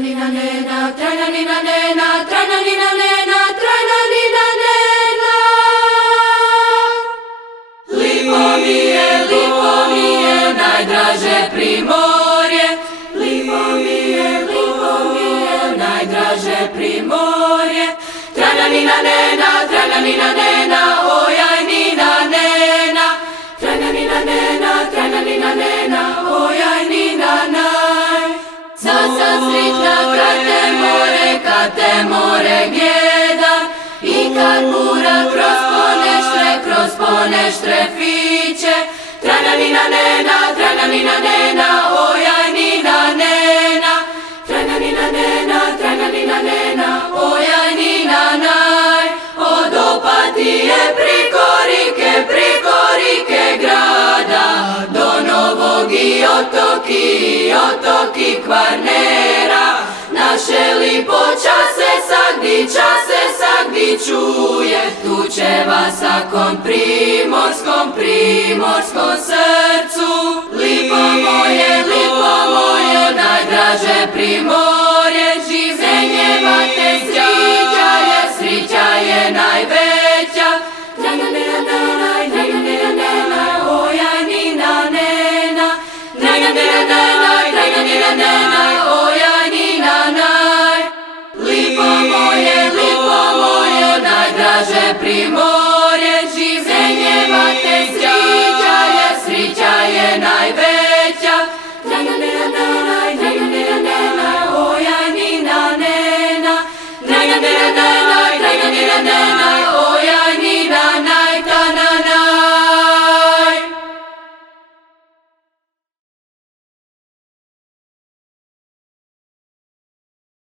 Trananina nena, trananina nena, trananina nena, trananina nena. Lipo mi je, najdraže primorje. Lipo mi je, najdraže primorje. Trananina nena, ojaj nina nena. Trananina nena, ojaj nina naj. Sasa sritna kad te more gledam. I kad bura kroz poneštre fiće. Trananina nena, ojaj nina nena. Trananina nena, ojaj nina naj. Od Opatije priko rike grada, do Novog i otoki Kvarnera. Naše lipo čase sagdi čuje, tu će vas sakon primorskom srcu. Lipo moje, najdraže primorje.